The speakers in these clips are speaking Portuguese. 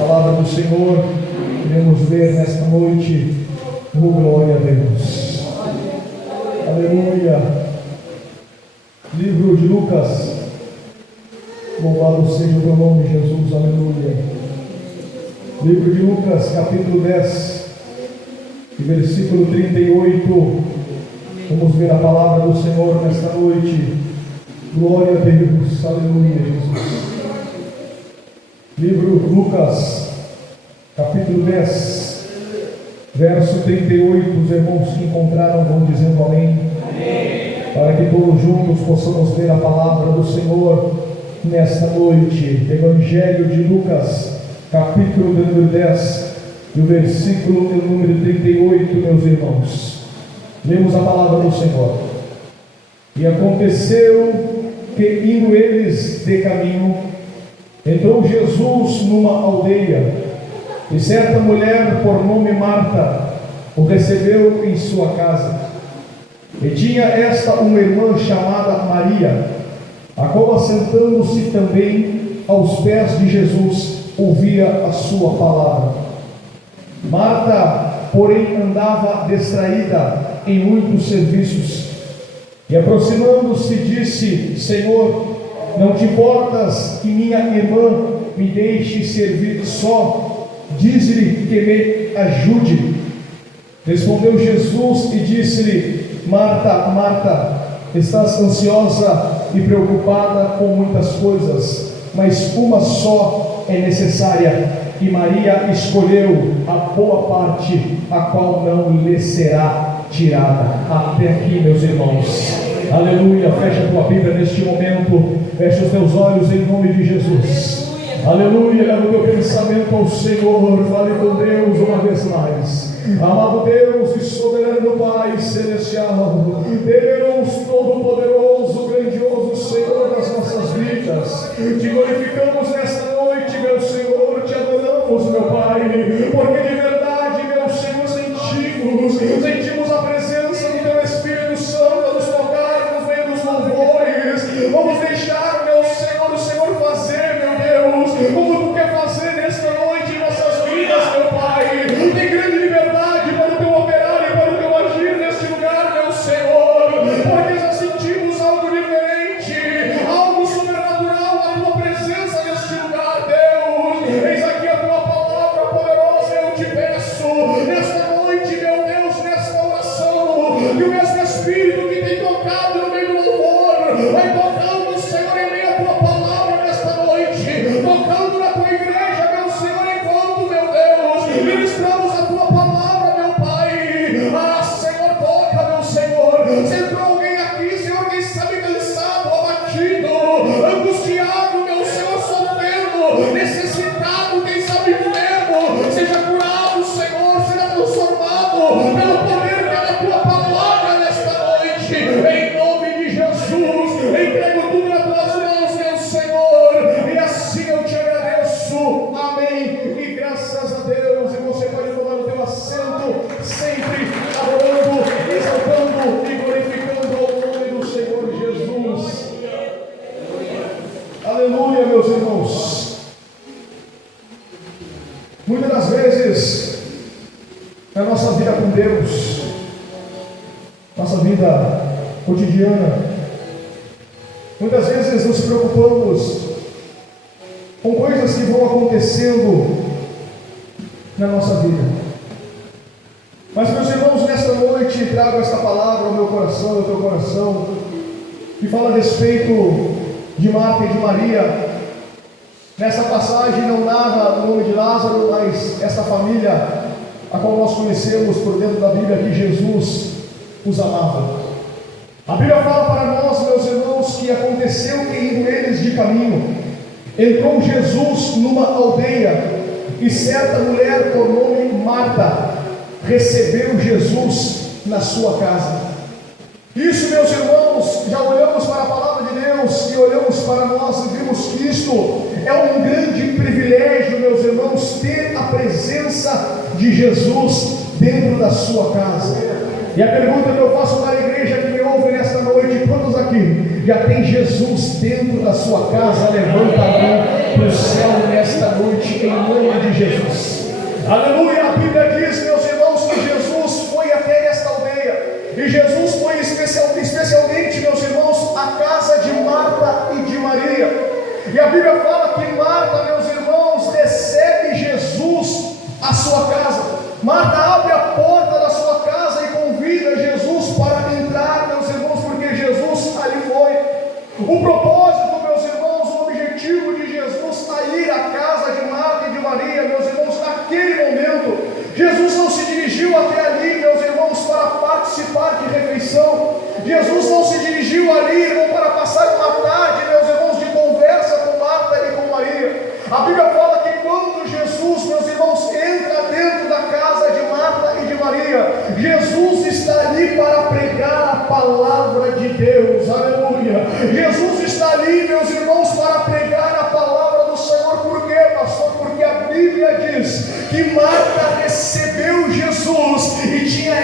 Palavra do Senhor, queremos ver nesta noite. Glória a Deus. Aleluia. Livro de Lucas. Louvado seja o teu nome, Jesus. Aleluia. Livro de Lucas, capítulo 10, versículo 38. Vamos ver a palavra do Senhor nesta noite. Glória a Deus. Aleluia, Jesus. Livro Lucas, capítulo 10, verso 38. Os irmãos que encontraram vão dizendo amém. Amém. Para que todos juntos possamos ver a palavra do Senhor nesta noite. Evangelho de Lucas, capítulo número 10, e o versículo número 38, meus irmãos. Lemos a palavra do Senhor. E aconteceu que, indo eles de caminho, entrou Jesus numa aldeia, e certa mulher, por nome Marta, o recebeu em sua casa. E tinha esta uma irmã chamada Maria, a qual, assentando-se também aos pés de Jesus, ouvia a sua palavra. Marta, porém, andava distraída em muitos serviços, e aproximando-se disse: Senhor, não te importas que minha irmã me deixe servir só? Dize-lhe que me ajude. Respondeu Jesus e disse-lhe: Marta, Marta, estás ansiosa e preocupada com muitas coisas, mas uma só é necessária, e Maria escolheu a boa parte, a qual não lhe será tirada. Até aqui, meus irmãos. Aleluia. Fecha a tua Bíblia neste momento. Fecha os teus olhos em nome de Jesus. Aleluia. Leva o teu pensamento ao Senhor. Fale com Deus uma vez mais. Amado Deus e soberano Pai celestial, Deus todo-poderoso, grandioso Senhor das nossas vidas, te glorificamos nesta noite, meu Senhor. Te adoramos, meu Pai, porque de verdade, meu Senhor, sentimos a presença do teu Espírito Santo a nos tocar no meio dos louvores. Vamos deixar, meu Senhor, o Senhor fazer, meu Deus, como tu quer fazer nesta noite em nossas vidas, meu Pai. Tem grande liberdade para o teu operar e para o teu agir neste lugar, meu Senhor, porque já sentimos algo diferente, algo sobrenatural, a tua presença neste lugar, Deus. Eis aqui a tua palavra poderosa, eu te peço nesta noite, meu Deus, nesta oração, que o mesmo Espírito que tem tocado no meio do louvor vai tocando, Senhor, em meio à tua palavra nesta noite, tocando na tua igreja, meu Senhor, enquanto, meu Deus, ministramos a tua palavra, meu Pai. Ah, Senhor, toca, meu Senhor. Se entrou alguém aqui, Senhor, quem sabe cansado, abatido, angustiado, meu Senhor, sofrendo, necessitado, quem sabe enfermo, seja curado, Senhor, seja transformado pelo poder que é da tua palavra nesta noite, em nome de Jesus. Entrego tudo nas tuas mãos, meu Senhor, e assim eu te agradeço. Amém. E graças a Deus. E você pode tomar o teu assento, sempre adorando, exaltando e glorificando o nome do Senhor Jesus. Aleluia, meus irmãos. Muitas das vezes, na nossa vida com Deus, nossa vida cotidiana, muitas vezes nos preocupamos com coisas que vão acontecendo na nossa vida. Mas, meus irmãos, nesta noite trago esta palavra ao meu coração, ao teu coração, que fala a respeito de Marta e de Maria. Nessa passagem não narra o nome de Lázaro, mas esta família, a qual nós conhecemos por dentro da Bíblia, que Jesus os amava. A Bíblia fala para nós, meus irmãos, que aconteceu que, indo eles de caminho, entrou Jesus numa aldeia, e certa mulher, por nome Marta, recebeu Jesus na sua casa. Isso, meus irmãos, já olhamos para a palavra de Deus e olhamos para nós e vimos que isto é um grande privilégio, meus irmãos, ter a presença de Jesus dentro da sua casa. E a pergunta que eu faço para a igreja que me ouve nesta noite: quantos aqui já tem Jesus dentro da sua casa, levanta a mão para o céu nesta noite, em nome de Jesus. Aleluia. A Bíblia diz, meus irmãos, que Jesus foi até esta aldeia, e Jesus foi especialmente, meus irmãos, a casa de Marta e de Maria. E a Bíblia fala que Marta, meus irmãos, recebe Jesus à sua casa. Marta abre a porta da sua casa e convida Jesus para entrar, meus irmãos, porque Jesus ali foi. O propósito, meus irmãos, o objetivo de Jesus a ir à casa de Marta e de Maria, meus irmãos, naquele momento, Jesus não se dirigiu até ali, meus irmãos, para participar de refeição. Jesus não se dirigiu ali, irmão, para passar uma tarde, meus irmãos, de conversa com Marta e com Maria. A Bíblia fala que quando Jesus, meus irmãos, entra dentro da casa de Marta e de Maria, Jesus está ali para pregar a palavra de Deus. Aleluia. Jesus está ali, meus irmãos, para pregar a palavra do Senhor. Por quê, pastor? Porque a Bíblia diz que Marta recebeu Jesus e tinha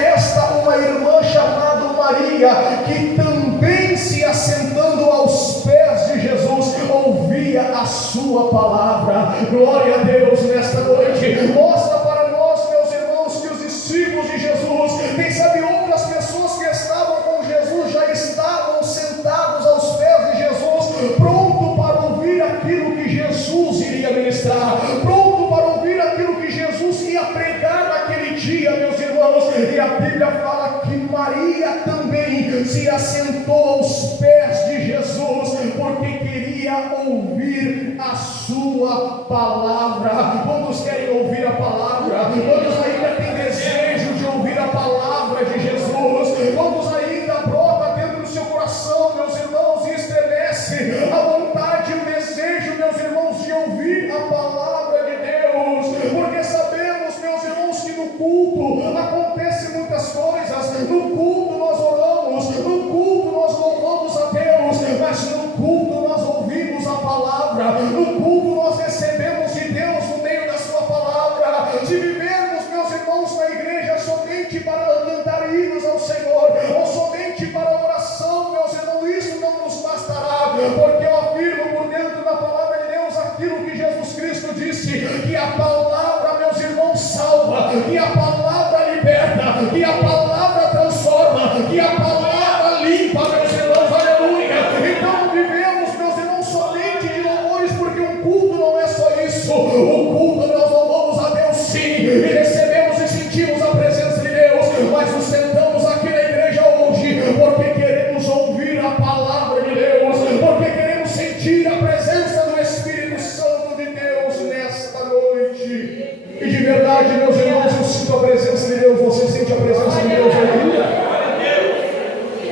uma irmã chamada Maria, que também se assentando aos pés de Jesus, ouvia a sua palavra. Glória a Deus nesta noite. Mostra para nós, meus irmãos, que os discípulos de Jesus, quem sabe outras pessoas que estavam com Jesus, já estavam sentados aos pés de Jesus, pronto para ouvir aquilo que Jesus iria ministrar, pronto para ouvir aquilo que Jesus ia pregar naquele dia, meus irmãos. E a Bíblia fala que Maria também se assentou aos pés de Jesus, porque queria ouvir a sua palavra. Quantos querem ouvir a palavra? Quantos ainda têm desejo de ouvir a palavra de Jesus? Quantos ainda brota dentro do seu coração, meus irmãos, e estremece a vontade e o desejo, meus irmãos, de ouvir a palavra de Deus? Porque sabemos, meus irmãos, que no culto acontecem muitas coisas. No culto nós oramos, no culto nós louvamos a Deus, mas no culto nós ouvimos a palavra, no culto nós recebemos de Deus no meio da sua palavra. Se vivermos, meus irmãos, na igreja somente para cantar hinos ao Senhor, ou somente para a oração, meus irmãos, isso não nos bastará, porque eu afirmo por dentro da palavra de Deus aquilo que Jesus Cristo disse, que a palavra, meus irmãos, salva, que a palavra liberta, que a palavra transforma, que a palavra limpa, meus irmãos. Aleluia. Então vivemos, meus irmãos, somente de louvores, porque um culto não é só isso. O culto nós louvamos a Deus sim, e recebemos e sentimos a presença de Deus, mas nos sentamos aqui na igreja hoje porque queremos ouvir a palavra de Deus, porque queremos sentir a presença do Espírito Santo de Deus nesta noite. E de verdade, meus irmãos, eu sinto a presença de Deus. Você sente a presença de Deus? Aleluia.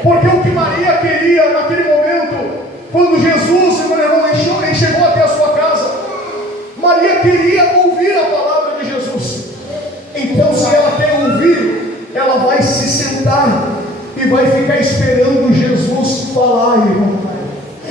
Porque o que Maria queria naquele momento, quando Jesus, meu irmão, chegou até a sua casa, Maria queria ouvir a palavra de Jesus. Então, se ela quer ouvir, ela vai se sentar e vai ficar esperando Jesus falar, irmão.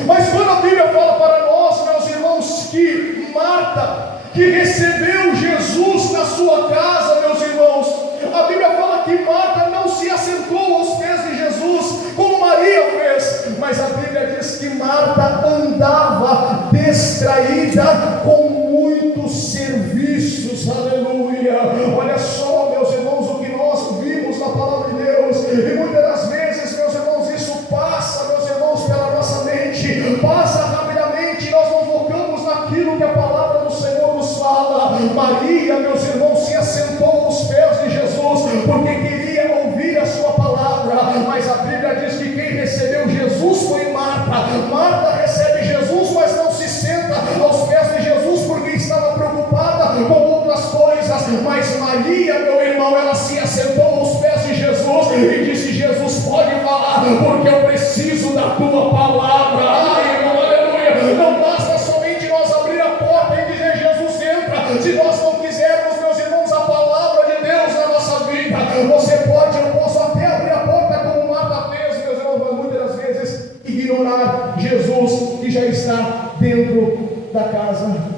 Mas quando a Bíblia fala para nós, meus irmãos, que Marta, que recebeu Jesus na sua casa, meus irmãos, a Bíblia fala que Marta não se assentou aos pés de Jesus como Maria fez, mas a Bíblia diz que Marta andava distraída com muitos serviços. Aleluia. Olha só, meus irmãos, o que nós vimos na palavra de Deus, e muitas das vezes, meus irmãos, isso passa, meus irmãos, pela nossa mente, passa rapidamente, nós não focamos naquilo que a palavra do Senhor nos fala. Maria, meus irmãos, se assentou aos pés de Jesus porque queria ouvir a sua palavra, mas a Bíblia diz que quem recebeu Jesus foi Marta. Marta recebe Jesus, mas não se senta aos pés de Jesus porque estava preocupada com outras coisas. Mas Maria, meu irmão, ela se assentou aos pés de Jesus e disse: Jesus, pode falar, porque eu preciso da tua palavra. Ai, irmão, aleluia. Não basta somente nós abrir a porta e dizer: Jesus, entra. Se nós não quisermos, meus irmãos, a palavra de Deus na nossa vida, você pode, eu posso até abrir a porta como Marta fez, meus irmãos, mas muitas das vezes ignorar Jesus que já está dentro da casa.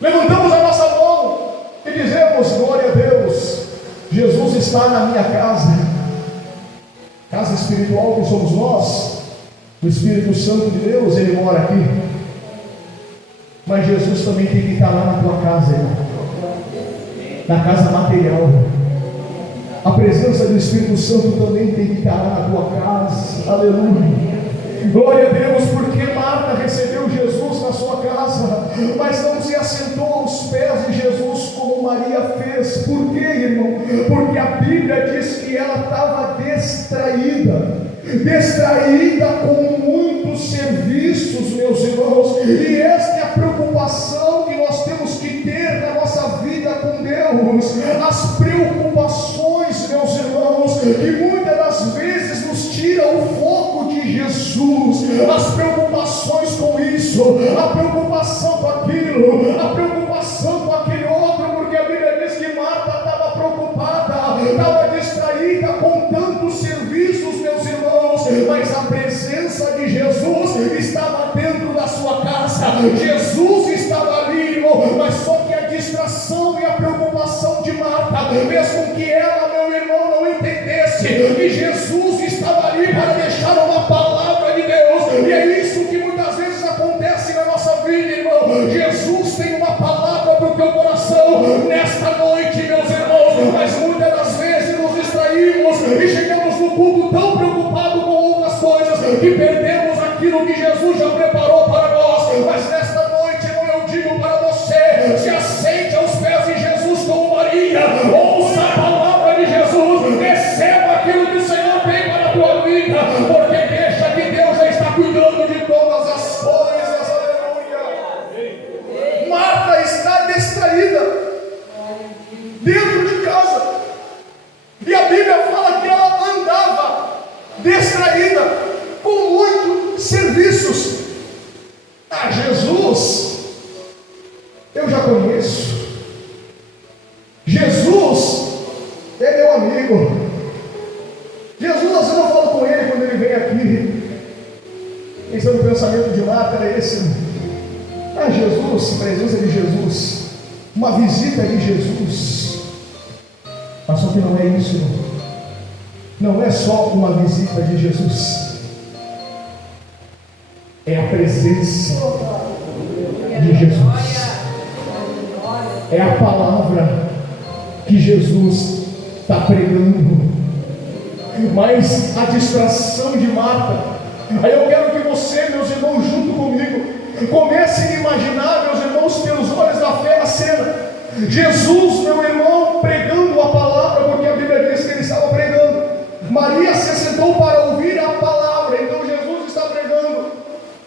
Levantamos a nossa mão e dizemos: glória a Deus, Jesus está na minha casa. Casa espiritual que somos nós, O Espírito Santo de Deus, ele mora aqui. Mas Jesus também tem que estar lá na tua casa, irmão. Na casa material. A presença do Espírito Santo também tem que estar lá na tua casa. Aleluia. Glória a Deus, porque Marta recebeu Jesus na sua casa, mas não se assentou aos pés de Jesus como Maria fez. Por quê, irmão? Porque a Bíblia diz que ela estava distraída com muitos serviços, meus irmãos. E esta é a preocupação que nós temos que ter na nossa vida com Deus. As preocupações, meus irmãos, que muitas das vezes nos tira o foco de Jesus. As preocupações com isso, a preocupação com aquilo, a preocupação com aquele outro, porque a Bíblia diz que Marta estava preocupada, estava distraída com tantos serviços, meus irmãos, mas a presença de Jesus estava dentro da sua casa. Jesus estava ali, irmão, mas só que a distração e a preocupação de Marta fez com que ela, meu irmão, não entendesse que Jesus estava ali para deixar uma palavra de Deus. E é isso que muitas vezes acontece na nossa vida, irmão. Jesus tem uma palavra para o teu coração nesta noite, meus irmãos, mas muitas das vezes nos distraímos e chegamos no culto tão preocupados com outras coisas que perdemos aquilo que Jesus já preparou para nós. Mas nesta noite, irmão, eu digo para você: se assente aos pés de Jesus como Maria, ouça a palavra de Jesus, receba aquilo que o Senhor tem para a tua vida, porque deixa que Deus já está cuidando de todas as coisas. Aleluia. Marta está distraída dentro de casa, e a Bíblia fala que ela andava distraída com muitos serviços. Jesus, eu já conheço. Jesus é meu amigo. Jesus, às vezes eu falo com ele quando ele vem aqui. Pensando no pensamento de Marta, era esse. Jesus, presença de Jesus, uma visita de Jesus. Mas só que não é isso, irmão. Não é só uma visita de Jesus, é a presença de Jesus, é a palavra que Jesus está pregando. Mas a distração de Marta, aí eu quero que você, meus irmãos, junto comigo, comecem a imaginar, meus irmãos, pelos olhos da fé, a cena. Jesus, meu irmão, pregando a palavra, porque a Bíblia diz que ele estava pregando. Maria se sentou para ouvir a palavra, então Jesus está pregando.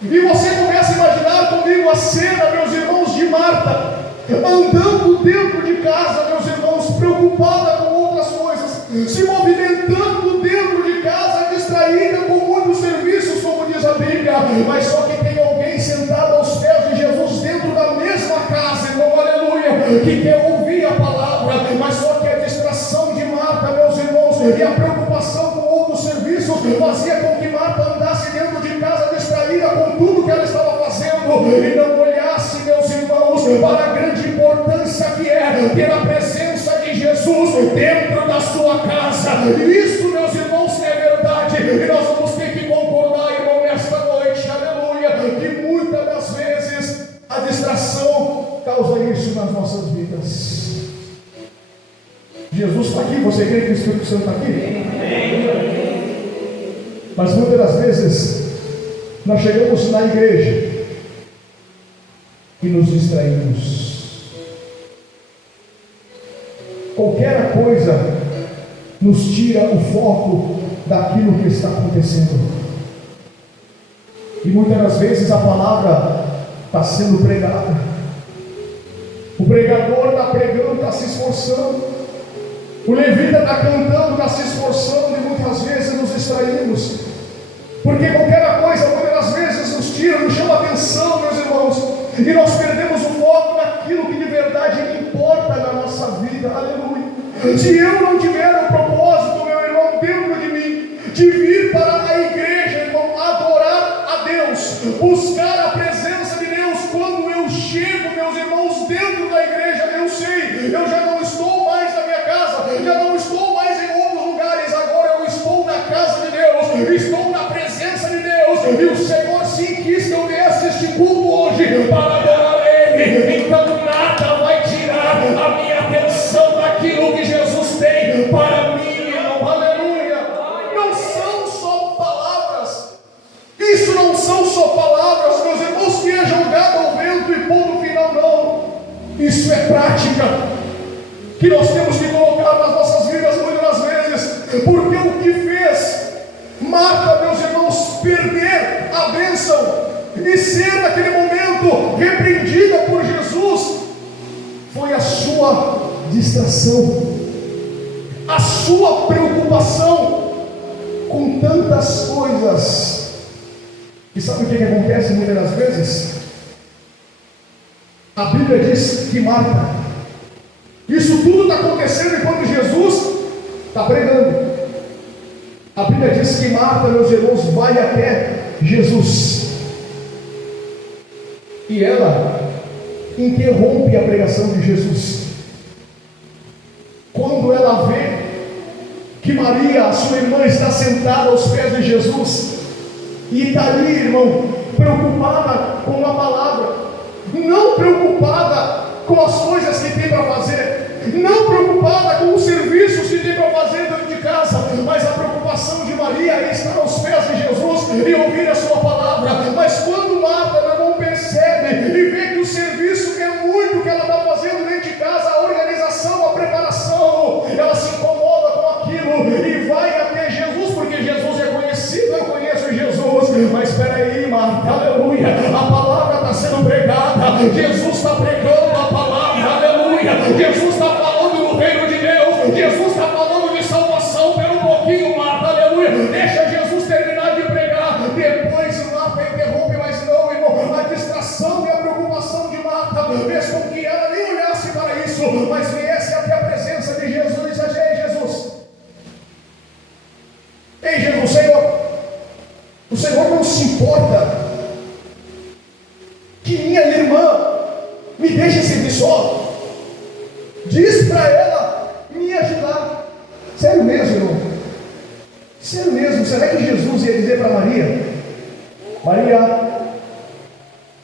E você começa a imaginar comigo a cena, meus irmãos, de Marta andando dentro de casa, meus irmãos, preocupada com outras coisas, se movimentando dentro de casa, distraída com muitos serviços, como diz a Bíblia. Mas só que tem alguém sentado aos pés de Jesus dentro da mesma casa, irmão, aleluia, que quer ouvir a palavra. Mas só que a distração de Marta, meus irmãos, e a preocupação com outros serviços fazia com que Marta andasse dentro de casa distraída com tudo que ela estava fazendo e não olhasse, meus irmãos, para a grande importância que é ter a presença de Jesus dentro da sua casa. E isso, meus irmãos, é verdade, e nós vamos ter que concordar, irmão, nesta noite, aleluia, que muitas das vezes a distração causa isso nas nossas vidas. Jesus está aqui, você crê que o Espírito Santo está aqui? Mas muitas das vezes nós chegamos na igreja e nos distraímos. Qualquer coisa nos tira o foco daquilo que está acontecendo. E muitas das vezes a palavra está sendo pregada, o pregador está pregando, está se esforçando, o levita está cantando, está se esforçando, e muitas vezes nos distraímos, porque qualquer coisa muitas das vezes nos tira, nos chama a atenção, meus irmãos, e nós perdemos o foco naquilo que de verdade importa na nossa vida. Aleluia. Se eu não tiver o propósito, meu irmão, dentro de mim, de vir para a igreja, irmão, adorar a Deus, buscar a presença de Deus, quando eu chego, meus irmãos, dentro da igreja, eu sei, eu já não estou mais na minha casa, já não estou mais em outros lugares, agora eu estou na casa de Deus, estou na presença de Deus, e prática que nós temos que colocar nas nossas vidas muitas vezes, porque o que fez Marta, meus irmãos, perder a bênção e ser naquele momento repreendida por Jesus, foi a sua distração, a sua preocupação com tantas coisas. E sabe o que acontece muitas das vezes? A Bíblia diz que Marta, isso tudo está acontecendo enquanto Jesus está pregando. A Bíblia diz que Marta, meus irmãos, vai até Jesus e ela interrompe a pregação de Jesus. Quando ela vê que Maria, a sua irmã, está sentada aos pés de Jesus e está ali, irmão, preocupada com a palavra, não preocupada com as coisas que tem para fazer, não preocupada com os serviços que tem para fazer dentro de casa, mas a preocupação de Maria é estar aos pés de Jesus e ouvir a sua palavra. Mas quando Marta não percebe e vê que o serviço é muito que ela está fazendo dentro de casa, a organização, a preparação, ela se incomoda com aquilo e vai até Jesus, porque Jesus é conhecido, eu conheço Jesus. Mas espera aí, Marta, aleluia, a palavra está sendo pregada, Jesus está pregando a palavra, aleluia, Jesus está falando no reino de Deus, Jesus está falando de salvação. Pera um pouquinho, Marta, aleluia, deixa Jesus terminar de pregar, depois Marta interrompe. Mas não, irmão, a distração e a preocupação de Marta fez com que ela nem olhasse para isso, mas viesse até a presença de Jesus e disse: ei Jesus, ei Jesus, Senhor, o Senhor não se importa que minha irmã me deixe servir só? Diz para ela me ajudar. Sério mesmo, irmão? Sério mesmo? Será que Jesus ia dizer para Maria: Maria,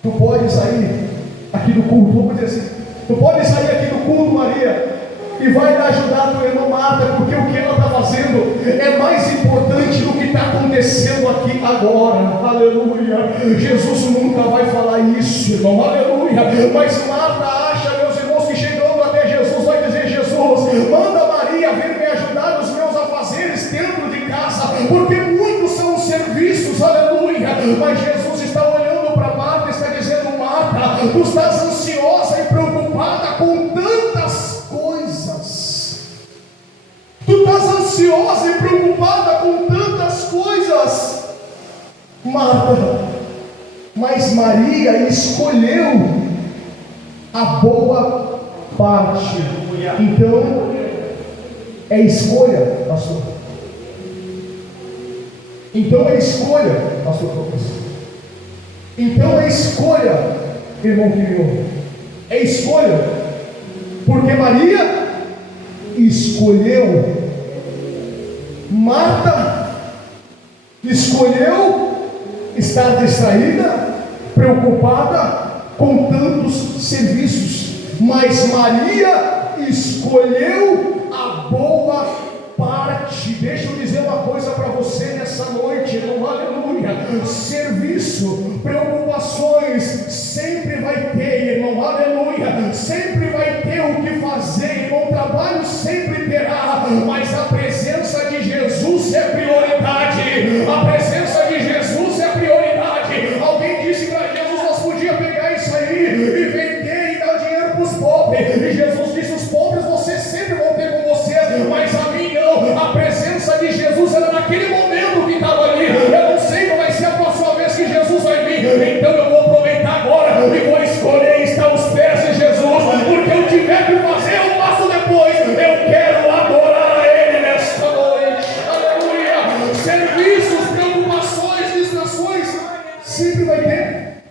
tu pode sair aqui do culto, vamos dizer assim, tu pode sair aqui do culto, Maria, e vai ajudar a tua irmã Marta, porque o que ela está fazendo é mais importante do que está acontecendo aqui agora, aleluia. Jesus nunca vai falar isso, irmão, aleluia. Mas Marta acha, meus irmãos, que chegando até Jesus vai dizer: Jesus, manda Maria vir me ajudar nos meus afazeres dentro de casa, porque muitos são os serviços, aleluia. Mas Jesus está olhando para Marta e está dizendo: Marta, tu estás ansiosa e preocupada com tantas coisas, tu estás ansiosa e preocupada com tantas coisas, Marta, mas Maria escolheu a boa parte. Então é escolha, pastor. Então é escolha, pastor. Então é escolha, irmão querido. É escolha, porque Maria escolheu, Marta escolheu estar distraída, preocupada com tantos serviços, mas Maria escolheu a boa parte. Deixa eu dizer uma coisa para você nessa noite, irmão, aleluia. Serviço, preocupações sempre vai ter, irmão, aleluia. Sempre vai ter o que fazer, irmão. Trabalho sempre terá, mas a presença de Jesus é prioridade. A presença de Jesus é prioridade. Alguém disse para Jesus: nós podíamos pegar isso aí e vender e dar dinheiro para os pobres. E Jesus disse: os pobres vocês sempre vão ter com vocês, mas a mim não. A presença de Jesus era naquele momento que estava ali. Eu não sei qual vai ser a próxima vez que Jesus vai vir, então eu vou aproveitar agora e vou escolher estar aos pés de Jesus, porque eu tiver que fazer, eu faço depois. Eu quero adorar a Ele nesta noite, aleluia. Serviços, preocupações, distrações, sempre vai ter.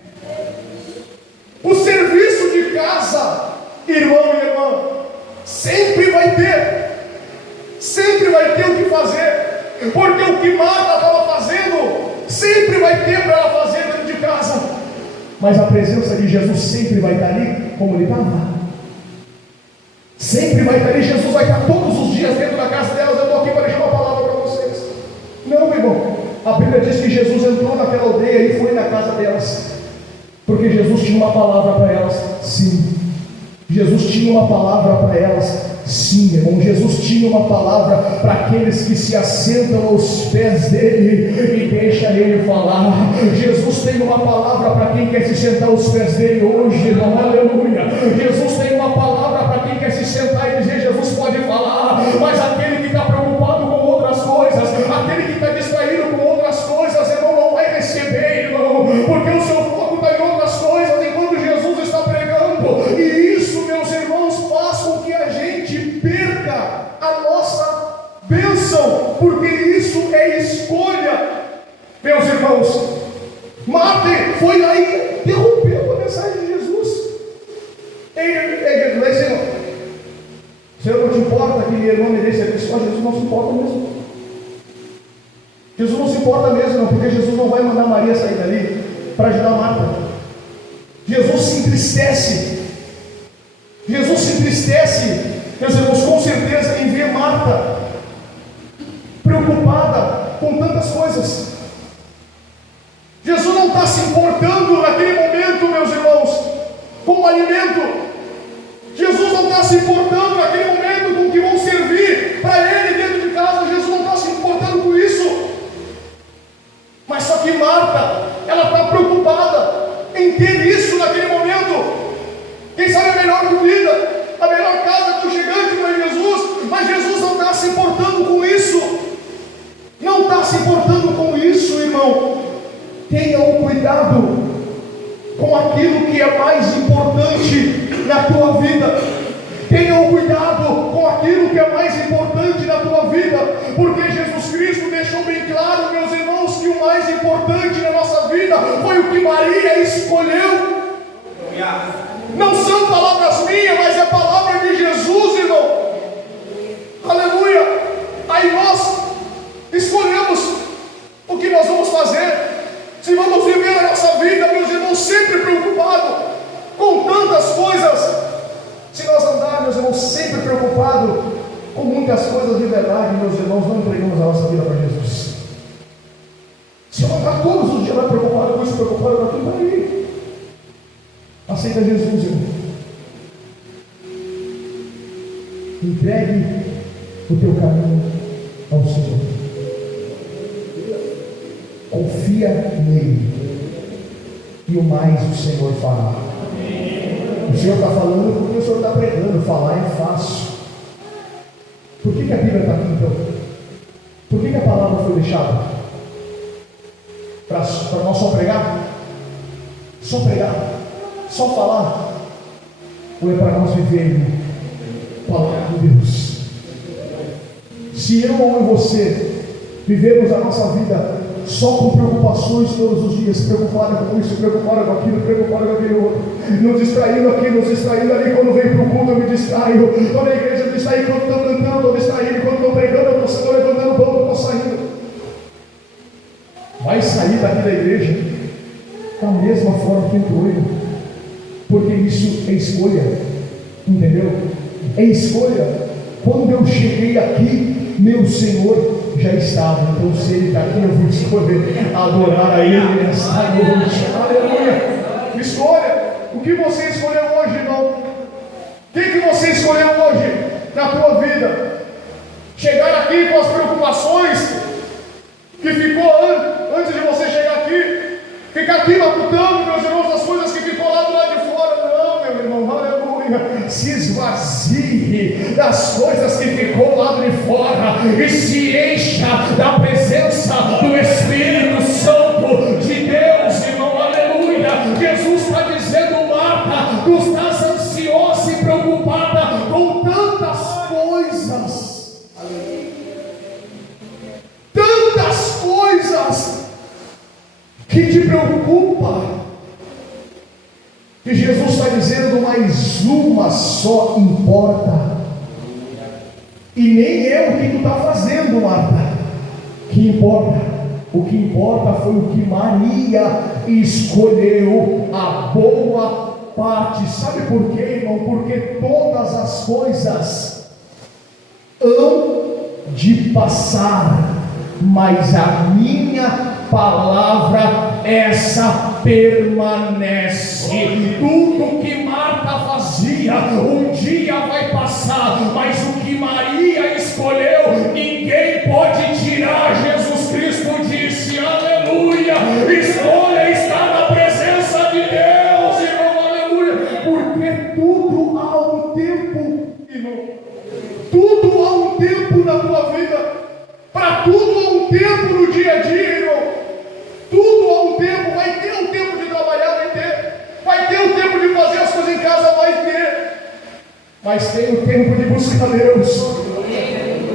O serviço de casa, irmão e irmã, sempre vai ter. Sempre vai ter o que fazer, porque o que Marta estava fazendo, sempre vai ter para ela fazer dentro de casa. Mas a presença de Jesus sempre vai estar ali, como Ele estava. Sempre vai estar ali. Jesus vai estar todos os dias dentro da casa delas. Eu estou aqui para deixar uma palavra para vocês. Não, meu irmão, a Bíblia diz que Jesus entrou naquela aldeia e foi na casa delas, porque Jesus tinha uma palavra para elas, sim. Jesus tinha uma palavra para elas. Sim, irmão, Jesus tinha uma palavra para aqueles que se assentam aos pés dele e deixa ele falar. Jesus tem uma palavra para quem quer se sentar aos pés dele hoje, irmão, aleluia. Jesus tem uma palavra para quem quer se sentar e dizer: Jesus pode falar. Mas aquele que está preocupado com outras coisas, aquele que está distraído com outras coisas, irmão, não vai receber, irmão, porque o seu foco está em outras coisas enquanto Jesus está pregando. E isso, meus irmãos, faz com que a gente perca a nossa bênção, porque isso é escolha. Meus irmãos, Marta foi lá e interrompeu a mensagem de Jesus. Ele disse: Senhor, não te importa que minha irmã me dê serviço? Jesus não se importa mesmo. Jesus não se importa mesmo, não, porque Jesus não vai mandar Maria sair dali para ajudar Marta. Jesus se entristece. Jesus se entristece, meus irmãos, com certeza, em ver Marta preocupada com tantas coisas. Jesus não está se importando naquele momento, meus irmãos, com o alimento. Jesus não está se importando naquele momento com o que vão servir para ele dentro de casa. Jesus não está se importando com isso. Mas só que Marta, ela está preocupada em ter isso naquele momento. Quem sabe a melhor comida, a melhor casa aconchegante para Jesus, mas Jesus não está se importando com isso. Não está se importando com isso, irmão. Tenha um cuidado com aquilo que é mais importante na tua vida. Tenha um cuidado com aquilo que é mais importante na tua vida, porque Jesus Cristo deixou bem claro, meus irmãos, que o mais importante na nossa vida foi o que Maria escolheu. Não são palavras minhas, mas é a palavra de Jesus, irmão. Aleluia. Aí nós escolhemos o que nós vamos fazer. Se vamos viver a nossa vida, meus irmãos, sempre preocupados com tantas coisas. Se nós andarmos, meus irmãos, sempre preocupados com muitas coisas de verdade, meus irmãos, não entregamos a nossa vida para Jesus. Se eu andar todos os dias lá preocupado com isso, preocupado com aquilo, aí aceita Jesus, irmão. Entregue o teu caminho ao Senhor. Confia nele, e o mais o Senhor fará. O Senhor está falando porque o Senhor está pregando. Falar é fácil. Por que a Bíblia está aqui então? Por que a palavra foi deixada? Para nós só pregar? Só pregar? Só falar? Ou é para nós vivermos a palavra de Deus? Se eu ou você vivemos a nossa vida só com preocupações todos os dias, preocupada com isso, preocupada com aquilo, preocupada com aquele outro, nos distraindo aqui, nos distraindo ali, quando vem para o culto eu me distraio, quando a igreja me distrai, quando estou cantando eu estou distraído, quando estou pregando eu estou levantando o pão, eu estou saindo. Vai sair daqui da igreja da mesma forma que entrou, porque isso é escolha, entendeu? É escolha. Quando eu cheguei aqui, meu Senhor já estava, então se ele está aqui, eu vou escolher adorar a ele nessa noite. Aleluia. Escolha. O que você escolheu hoje, irmão? O que você escolheu hoje na tua vida? Chegar aqui com as preocupações que ficou antes de você chegar aqui, ficar aqui matutando, meus irmãos, as coisas que ficou lá do lado de fora. Não, meu irmão, aleluia. Se esvazie das coisas que ficou lá de fora e se encha da presença do Espírito Santo de Deus, irmão, aleluia. Jesus está dizendo: Marta, tu estás ansiosa e preocupada com tantas coisas, tantas coisas que te preocupam, que Jesus está dizendo, mas uma só importa. E nem é o que tu está fazendo, Marta, que importa. O que importa foi o que Maria escolheu, a boa parte. Sabe por quê, irmão? Porque todas as coisas hão de passar, mas a minha palavra, essa permanece. Tudo que Marta fazia um dia vai passar, mas o que Maria escolheu ninguém pode tirar. Jesus Cristo disse, aleluia, escolha estar na presença de Deus, irmão, aleluia, porque tudo há um tempo, irmão, tudo há um tempo na tua vida, para tudo há um tempo no dia a dia, irmão, tudo há um tempo. Vai ter um tempo de trabalhar, vai ter um tempo de fazer as coisas em casa, vai ter, mas tem o tempo de buscar Deus,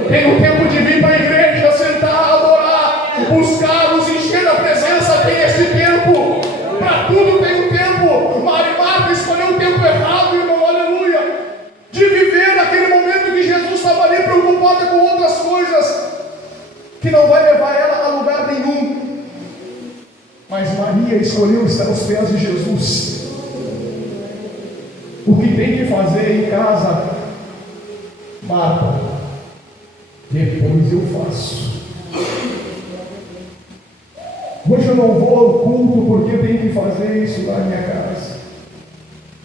tem o tempo de vir para a igreja, sentar, adorar, buscar, nos encher da presença. Tem esse tempo, para tudo tem um tempo. Marta escolheu o tempo errado, irmão, aleluia, de viver naquele momento que Jesus estava ali preocupado com outras coisas, que não vai levar ela a lugar nenhum. Mas Maria escolheu estar aos pés de Jesus. O que tem que fazer em casa, Marta, depois eu faço. Hoje eu não vou ao culto porque eu tenho que fazer isso lá na minha casa.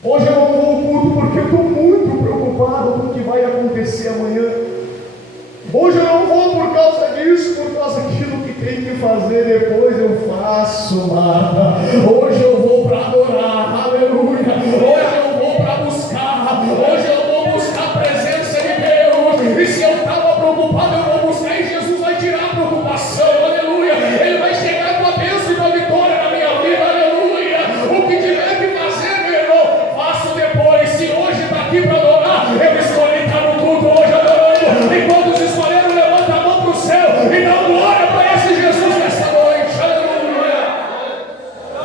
Hoje eu não vou ao culto porque eu estou muito preocupado com o que vai acontecer amanhã. Hoje eu não vou por causa disso, por causa daquilo que tem que fazer, depois eu faço, Marta. Hoje eu vou para adorar, aleluia. Hoje eu vou para buscar, hoje eu vou buscar a presença de Deus. E se eu estava preocupado, eu vou buscar, e Jesus vai tirar a preocupação, aleluia. Ele vai chegar com a bênção e com a vitória na minha vida, aleluia. O que tiver que fazer, meu irmão, faço depois. Se hoje está aqui para adorar, eu escolhi estar no culto hoje adorando. E quando escolheram, levanta a mão para o céu e dá glória para esse Jesus nesta noite, aleluia.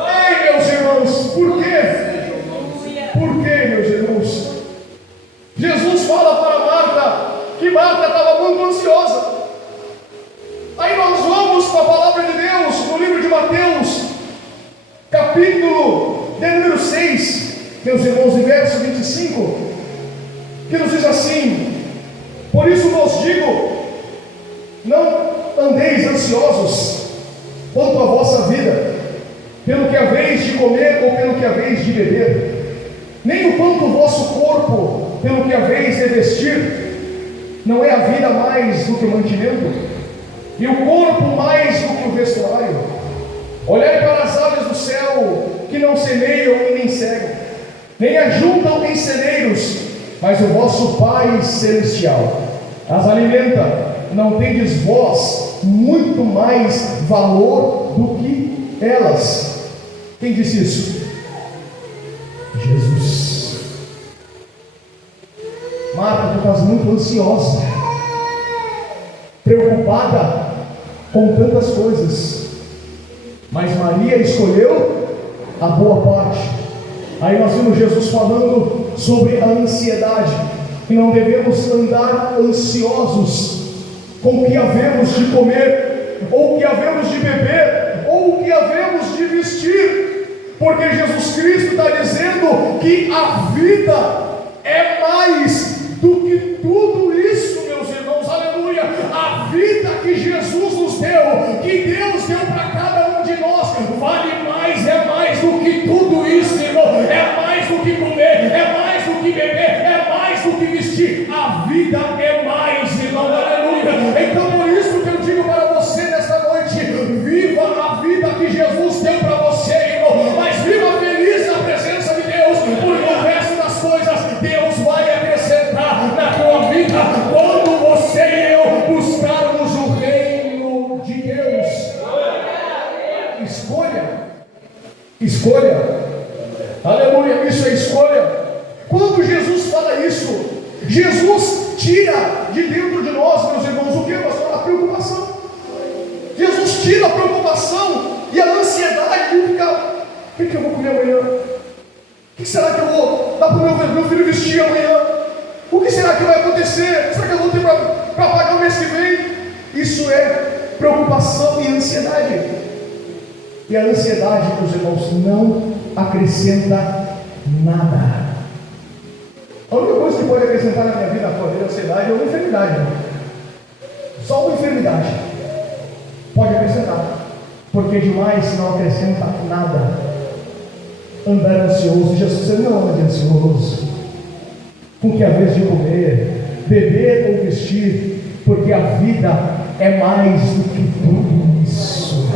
Ei, meus irmãos, por quê? Por quê, meus irmãos? Jesus fala para Marta que Marta estava muito ansiosa. Aí nós vamos para a palavra de Deus no livro de Mateus, capítulo de número 6, meus irmãos, em verso 25, que nos diz assim: por isso vos digo, não andeis ansiosos quanto à vossa vida, pelo que haveis de comer ou pelo que haveis de beber, nem o quanto o vosso corpo, pelo que haveis de vestir. Não é a vida mais do que o mantimento, e o corpo mais do que o vestuário? Olhai para as aves do céu, que não semeiam e nem cegam, nem ajuntam em celeiros, mas o vosso Pai Celestial as alimenta. Não tendes vós muito mais valor do que elas? Quem disse isso? Jesus. Marta, tu estás muito ansiosa, preocupada com tantas coisas, mas Maria escolheu a boa parte. Aí nós vimos Jesus falando sobre a ansiedade, que não devemos andar ansiosos com o que havemos de comer, ou o que havemos de beber, ou o que havemos de vestir, porque Jesus Cristo está dizendo que a vida é mais do que tudo isso, meus irmãos, aleluia. A vida que Jesus nos deu, que Deus deu para cada um de nós, vale mais, é mais do que tudo isso, irmão. É mais do que comer, é mais do que beber, é mais do que vestir. A vida é mais, irmão, aleluia. Então por isso que eu digo para você nesta noite: viva a vida que Jesus deu para você, irmão, mas viva feliz na presença de Deus, porque o resto das coisas Deus vai acrescentar na tua vida quando você e eu buscarmos o reino de Deus. Escolha, aleluia, isso é escolha. Quando Jesus fala isso, Jesus tira de dentro de nós, meus irmãos, o que, pastor? A preocupação. Jesus tira a preocupação e a ansiedade de ficar: o que eu vou comer amanhã? O que será que eu vou dar para o meu filho vestir amanhã? O que será que vai acontecer? Será que eu vou ter para pagar o mês que vem? Isso é preocupação e ansiedade. E a ansiedade, meus irmãos, não acrescenta nada. A única coisa que pode acrescentar na minha vida, na tua vida, a ansiedade é uma enfermidade. Só uma enfermidade pode acrescentar, porque demais não acrescenta nada. andar ansioso. Jesus disse: não ande ansioso com o que é a vez de comer, beber ou vestir, porque a vida é mais do que tudo isso.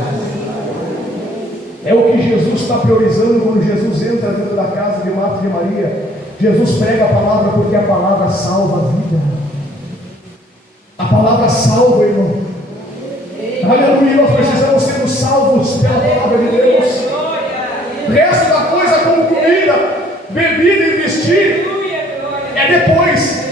É o que Jesus está priorizando quando Jesus entra dentro da casa de Marta e de Maria. Jesus prega a palavra porque a palavra salva a vida. A palavra salva, irmão. Aleluia, nós precisamos ser salvos pela palavra de Deus. O resto da coisa, como comida, bebida e vestir, é depois.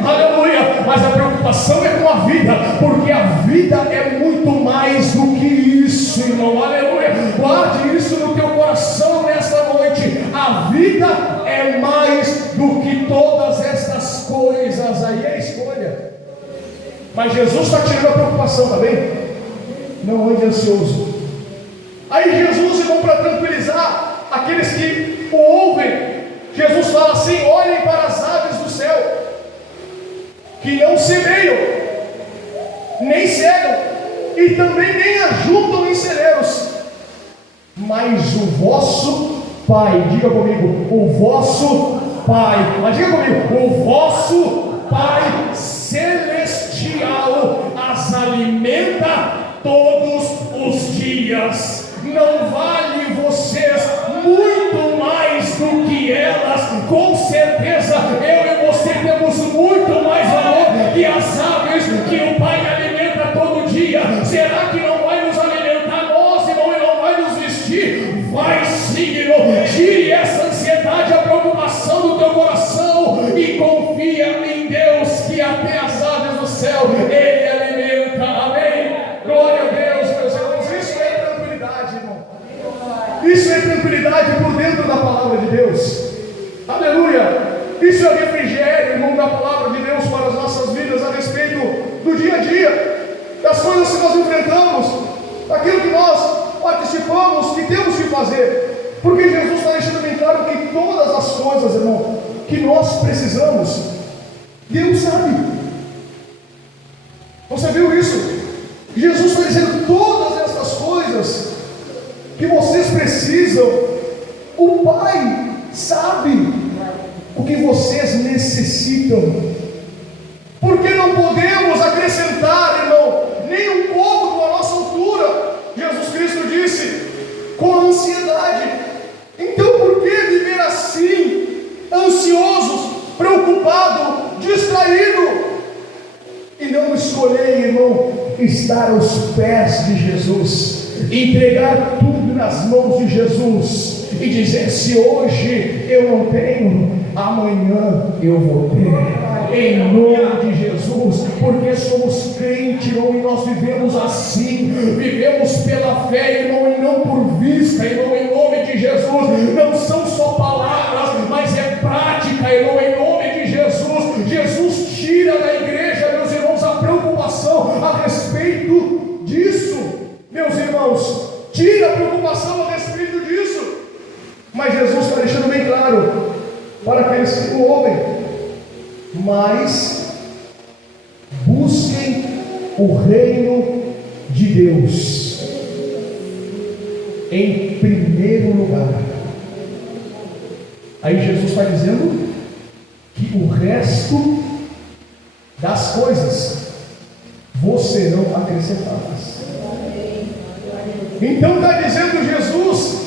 Aleluia, mas a preocupação é com a vida, porque a vida é muito mais do que isso, irmão. Aleluia, guarde isso no teu coração nesta noite. A vida é mais do que todas estas coisas. Aí é a escolha. Mas Jesus está tirando a preocupação, tá bem? Não ande ansioso. Aí Jesus, irmão, para tranquilizar aqueles que o ouvem, Jesus fala assim: olhem para as aves do céu, que não semeiam, nem cegam, e também nem ajuntam em celeiros, mas o vosso Pai, diga comigo, o vosso Pai, mas diga comigo, o vosso Pai celestial as alimenta todos os dias. Não vale vocês muito mais do que elas? Com certeza eu e você temos muito mais valor que as aves que o Pai alimenta todo dia. Será que não vai nos alimentar nós, irmão, e não vai nos vestir? Vai sim, irmão. Tire essa ansiedade, a preocupação do teu coração e confia em Deus, que até as aves do céu Ele alimenta. Amém? Glória a Deus, meus irmãos. Isso é tranquilidade, irmão. Isso é tranquilidade por dentro da palavra de Deus. Aleluia. Isso é refrigério, irmão, da palavra de Deus para as nossas vidas, a respeito do dia a dia, das coisas que nós enfrentamos, daquilo que nós participamos, que temos que fazer. Porque Jesus está deixando bem claro que todas as coisas, irmão, que nós precisamos, Deus sabe. Você viu isso? Jesus está dizendo: todas essas coisas que vocês precisam, o Pai sabe o que vocês necessitam. Porque não podemos acrescentar, irmão, nem um pouco da nossa altura. Jesus Cristo disse: com ansiedade. Então por que viver assim, ansiosos, preocupado, distraído, e não escolher, irmão, estar aos pés de Jesus, entregar tudo nas mãos de Jesus e dizer: se hoje eu não tenho, amanhã eu vou ter, em nome de Jesus, porque somos crentes, irmão, e nós vivemos assim, vivemos pela fé, irmão, e não por vista, irmão, em nome de Jesus. Não são só palavras, mas é prática, irmão, em nome de Jesus. Jesus tira da igreja, meus irmãos, a preocupação a respeito disso, meus irmãos, tira a preocupação a respeito disso. Mas Jesus está deixando bem claro para aqueles que o ouvem: mas busquem o reino de Deus em primeiro lugar. Aí Jesus está dizendo que o resto das coisas vos serão acrescentadas. Então está dizendo Jesus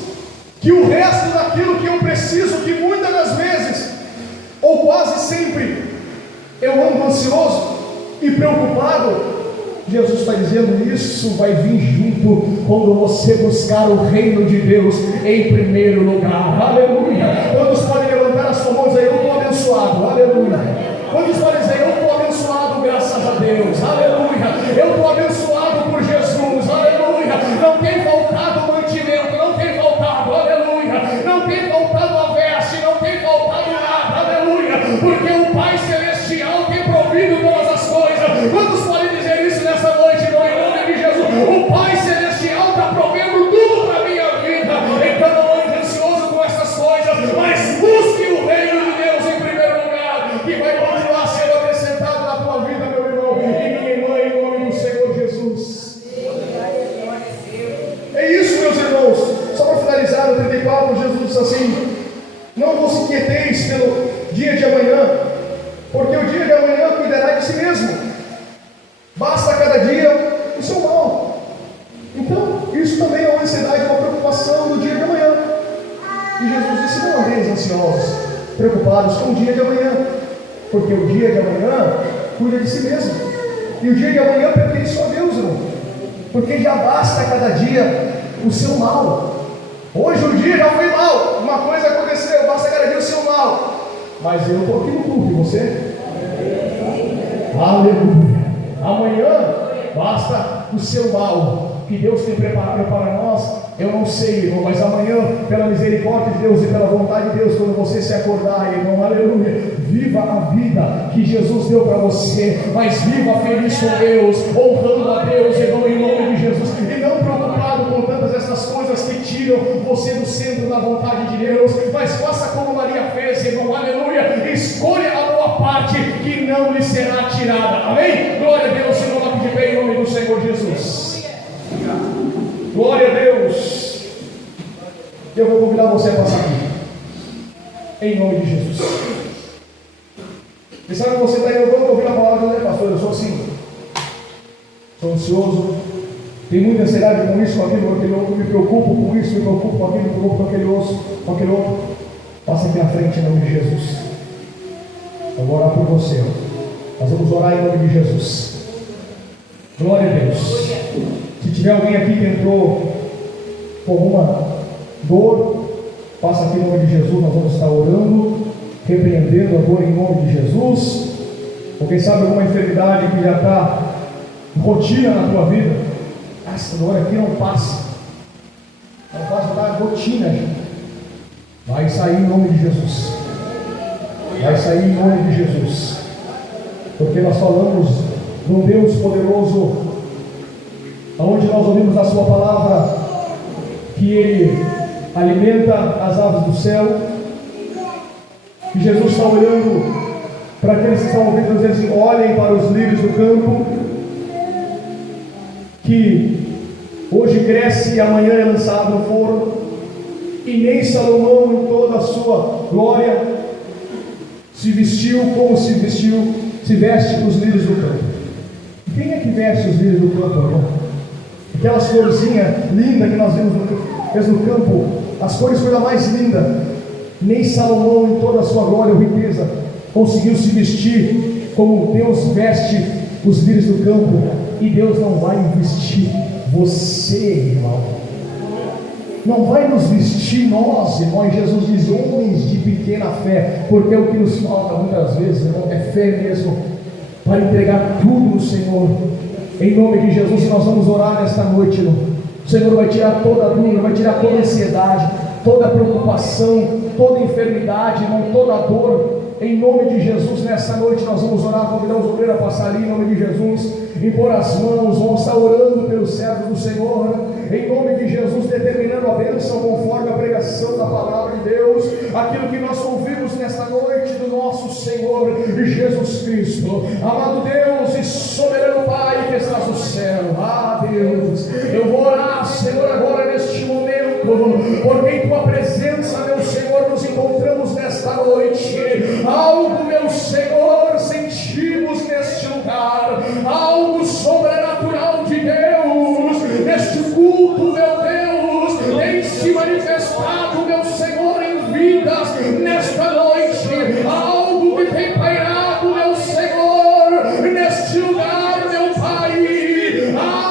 que o resto daquilo que eu preciso, que muitas das vezes, ou quase sempre, eu ando ansioso e preocupado, Jesus está dizendo: isso vai vir junto quando você buscar o reino de Deus em primeiro lugar. Aleluia. Quantos podem levantar as suas mãos aí? Eu estou abençoado. Aleluia. Quantos podem dizer: eu estou abençoado, graças a Deus. Aleluia. Eu estou abençoado por Jesus. Aleluia. Não tem faltado mantimento, não tem faltado. Aleluia. Não tem faltado a veste, não tem faltado nada. Aleluia. Porque o Pai Celestial tem provido todas as coisas. Quantos podem dizer isso nessa noite, irmão, em nome de Jesus? O Pai Celestial está provendo tudo para a minha vida. Então não ande ansioso com essas coisas, mas busque o reino de Deus em primeiro lugar, que vai continuar sendo acrescentado na tua vida, meu irmão e minha irmã, em nome do Senhor Jesus. É isso, meus irmãos. Só para finalizar, no 34, Jesus diz assim: preocupados com o dia de amanhã, porque o dia de amanhã cuida de si mesmo, e o dia de amanhã pertence a Deus, irmão, porque já basta cada dia o seu mal. Hoje o dia já foi mal, uma coisa aconteceu, basta cada dia o seu mal, mas eu estou aqui no culto, e você? Aleluia. Amanhã basta o seu mal, que Deus tem preparado para nós. Eu não sei, irmão, mas amanhã, pela misericórdia de Deus e pela vontade de Deus, quando você se acordar, irmão, aleluia, viva a vida que Jesus deu para você, mas viva feliz com Deus, honrando a Deus, irmão, em nome de Jesus, e não preocupado com tantas essas coisas que tiram você do centro da vontade de Deus, mas faça como Maria fez, irmão, aleluia, escolha a boa parte que não lhe será tirada, amém? Glória a Deus, Senhor, lá de pé, em nome do Senhor Jesus. Glória a Deus. Eu vou convidar você a passar aqui, em nome de Jesus. E sabe que você está aí, eu vou ouvir a palavra, né, pastor? Eu sou assim, sou ansioso, tenho muita ansiedade com isso, com aquilo, com aquele outro, me preocupo com isso, me preocupo com aquilo, me preocupo com aquele outro, com aquele outro. Passa aqui à frente em nome de Jesus. Eu vou orar por você. Nós vamos orar em nome de Jesus. Glória a Deus. Se tiver alguém aqui que entrou com alguma dor, passa aqui em nome de Jesus. Nós vamos estar orando, repreendendo a dor em nome de Jesus. Ou quem sabe alguma enfermidade que já está rotina na tua vida. Essa dor aqui não passa, não passa, dar rotina, gente. Vai sair em nome de Jesus. Vai sair em nome de Jesus. Porque nós falamos de um Deus poderoso, onde nós ouvimos na sua palavra que Ele alimenta as aves do céu. E Jesus está olhando para aqueles que estão ouvindo, dizendo assim: olhem para os lírios do campo, que hoje cresce e amanhã é lançado no forno, e nem Salomão em toda a sua glória se vestiu como se vestiu, se veste os lírios do campo. Quem é que veste os lírios do campo, irmão? Aquelas florzinhas lindas que nós vemos no campo, as cores coisa mais linda. Nem Salomão em toda a sua glória ou riqueza conseguiu se vestir como Deus veste os lírios do campo. E Deus não vai vestir você, irmão. Não vai nos vestir nós, irmão. E Jesus diz: homens de pequena fé. Porque o que nos falta muitas vezes, irmão, é fé mesmo, para entregar tudo no Senhor. Em nome de Jesus, nós vamos orar nesta noite, irmão. O Senhor vai tirar toda a dúvida, vai tirar toda a ansiedade, toda a preocupação, toda a enfermidade, irmão, toda a dor. Em nome de Jesus, nessa noite nós vamos orar, convidar os obreiros a passar ali em nome de Jesus, impor as mãos, vamos estar orando pelos servos do Senhor, em nome de Jesus, determinando a bênção conforme a pregação da palavra de Deus, aquilo que nós ouvimos nesta noite do nosso Senhor Jesus Cristo. Amado Deus e soberano Pai que estás no céu, Deus, eu vou orar, Senhor, agora neste momento, porque em tua presença, meu Senhor, nos encontramos nesta noite. Algo, meu Senhor, sentimos neste lugar, algo sobrenatural de Deus, neste culto, meu Deus, tem se manifestado, meu Senhor, em vidas nesta noite, algo que tem pairado, meu Senhor, neste lugar, meu Pai.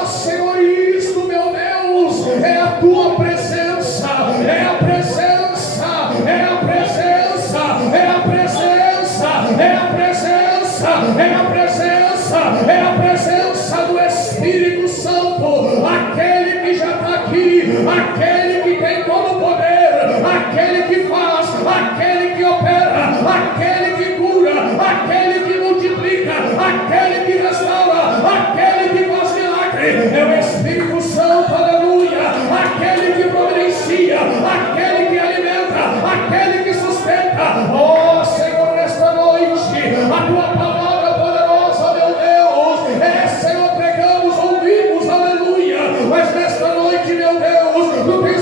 Senhor, isto, meu Deus, é a tua presença, é a presença, é a presença, é a presença, é a presença, é a presença, é a presença do Espírito Santo, aquele que já está aqui, aquele que tem todo o poder, aquele que faz, aquele que opera, aquele que cura, aquele que multiplica, aquele que restaura, aquele que faz milagre, é o Espírito Santo, aleluia, aquele que providencia, aquele que alimenta, aquele que sustenta. Oh Senhor, nesta noite, a tua palavra poderosa, meu Deus, Senhor, pregamos, ouvimos, aleluia, mas nesta noite, meu Deus, tu tens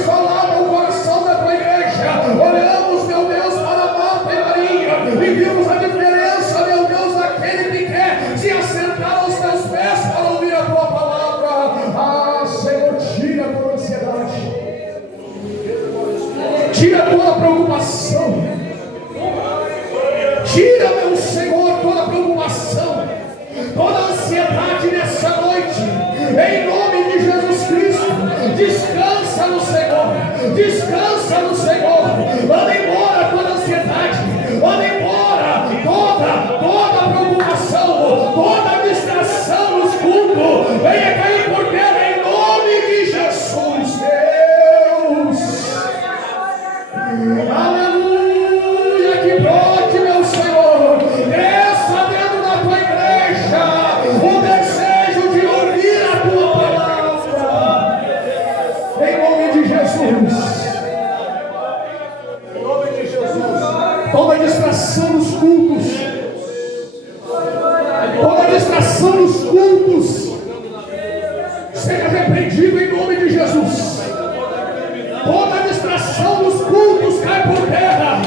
distração nos cultos seja repreendido em nome de Jesus. Toda distração nos cultos cai por terra.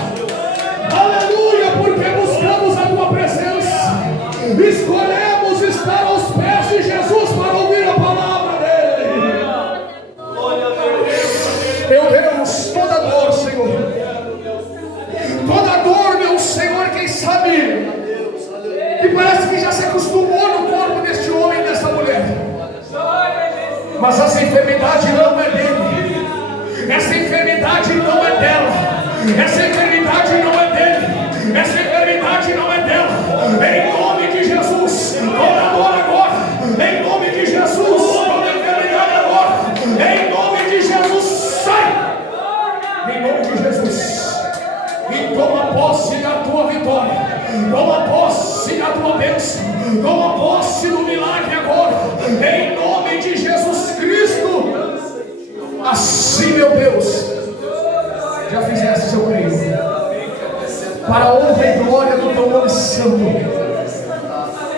Aleluia, porque buscamos a tua presença. Escolhemos estar aos pés de Jesus para ouvir a palavra dele. Meu Deus, toda dor, Senhor. Toda dor, meu Senhor, quem sabe que parece que já se acostumou no corpo deste homem e desta mulher. Mas essa enfermidade não é dele. Essa enfermidade não é dela. Essa enfermidade não é dele. Essa enfermidade não é dela. Em nome de Jesus, toda dor agora. Em nome de Jesus, toda enfermidade agora. Em nome de Jesus, sai. Em nome de Jesus. E toma posse da tua vitória. Toma posse da tua bênção. Toma posse do milagre agora. Em nome de Jesus Cristo. Assim, meu Deus, já fizeste, eu creio, para a honra e glória do teu nome santo.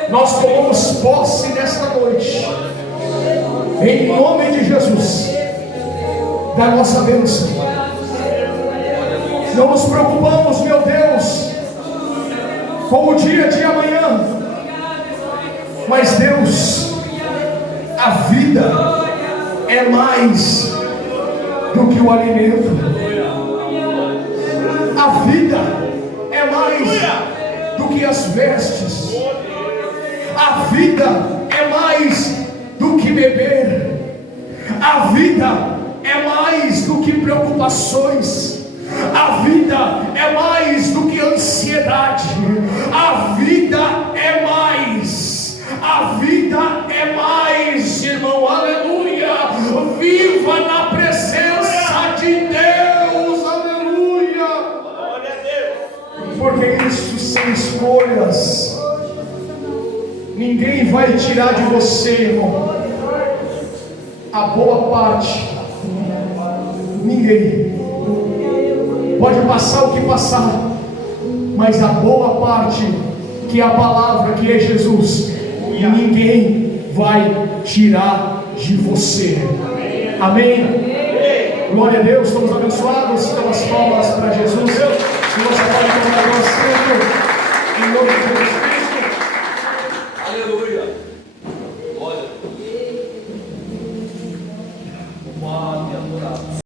Nós tomamos posse nesta noite, em nome de Jesus, da nossa bênção. Não nos preocupamos, meu Deus, com o dia de amanhã, mas Deus, a vida é mais do que o alimento. A vida é mais do que as vestes. A vida é mais do que beber. A vida é mais do que preocupações. A vida é mais do que ansiedade. A vida é mais. A vida é mais, irmão. Aleluia. Viva na presença de Deus. Aleluia. Porque isso são escolhas. Ninguém vai tirar de você, irmão, a boa parte. Ninguém. Pode passar o que passar, mas a boa parte, que é a palavra, que é Jesus, ninguém vai tirar de você. Amém? Glória a Deus, estamos abençoados. Damos as palmas para Jesus. E você pode tomar o assento em nome de Jesus.